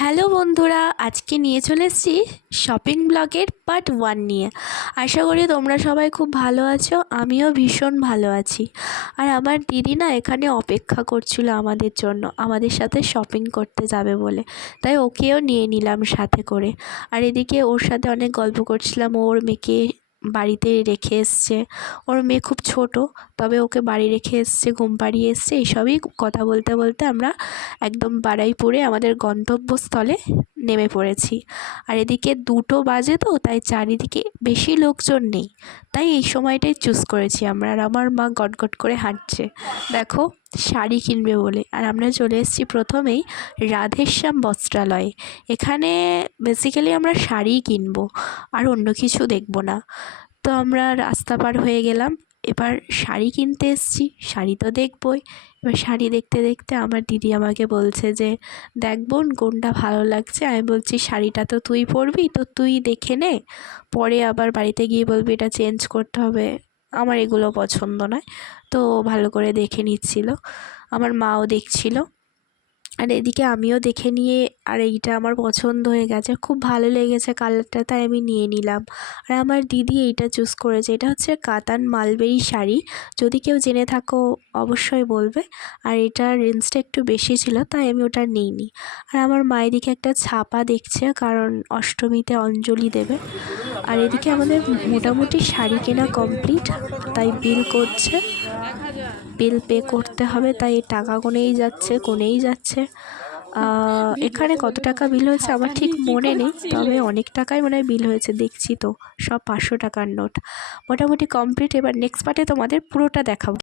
Hello বন্ধুরা, আজকে নিয়ে চলে এসেছি শপিং ব্লগের পার্ট 1 নিয়ে। আশা করি তোমরা সবাই খুব ভালো আছো, আমিও ভীষণ ভালো আছি। আর আমার দিদি না এখানে অপেক্ষা করছিল আমাদের জন্য, আমাদের সাথে শপিং করতে যাবে বলে, তাই ওকেও নিয়ে নিলাম সাথে করে। আর এদিকে ওর সাথে অনেক গল্প করছিলাম। ওর মেয়েকে বাড়িতে রেখে এসছে, ওর মেয়ে খুব ছোট, তবে ওকে বাড়ি রেখে এসছে, ঘুম পাড়িয়ে এসছে। এইসবই কথা বলতে বলতে আমরা একদম বারুইপুরে আমাদের গন্তব্যস্থলে নেমে পড়েছি। আর এদিকে 2টো বাজে, তো তাই চারিদিকে বেশি লোকজন নেই, তাই এই সময়টাই চুজ করেছি আমরা। আর আমার মা গটগট করে হাঁটছে, দেখো শাড়ি কিনবে বলে। আর আমরা চলে এসেছি প্রথমেই রাধেশ্যাম বস্ত্রালয়ে। এখানে বেসিক্যালি আমরা শাড়িই কিনবো, আর অন্য কিছু দেখবো না। তো আমরা রাস্তা পার হয়ে গেলাম, এবার শাড়ি কিনতে এসেছি, শাড়ি তো দেখবই। এবার শাড়ি দেখতে দেখতে আমার দিদি আমাকে বলছে যে, দেখ বোন কোনটা ভালো লাগছে। আমি বলছি শাড়িটা তো তুই পরবি, তো তুই দেখে নে, পরে আবার বাড়িতে গিয়ে বলবি এটা চেঞ্জ করতে হবে, আমার এগুলো পছন্দ নয়। তো ভালো করে দেখে নিচ্ছিল, আমার মাও দেখছিল। আর এদিকে আমিও দেখে নিয়ে, আর এইটা আমার পছন্দ হয়ে গেছে, খুব ভালো লেগেছে কালারটা, তাই আমি নিয়ে নিলাম। আর আমার দিদি এইটা চুজ করেছে, এটা হচ্ছে কাতান মালবেরি শাড়ি। যদি কেউ জেনে থাকো অবশ্যই বলবে। আর এটার রেঞ্জটা একটু বেশি ছিল, তাই আমি ওটা নিইনি। আর আমার মা এদিকে একটা ছাপা দেখছে, কারণ অষ্টমীতে অঞ্জলি দেবে। আর এদিকে আমাদের মোটামুটি শাড়ি কেনা কমপ্লিট, তাই বিল করছে, বিল পে করতে হবে, তাই টাকা কোনেই যাচ্ছে। এখানে কত টাকা বিল হয়েছে আমার ঠিক মনে নেই, তবে অনেক টাকাই মনে হয় বিল হয়েছে, দেখছি তো সব 500 টাকার নোট। মোটামুটি কমপ্লিট। এবার নেক্সট পার্টে তোমাদের পুরোটা দেখাবো।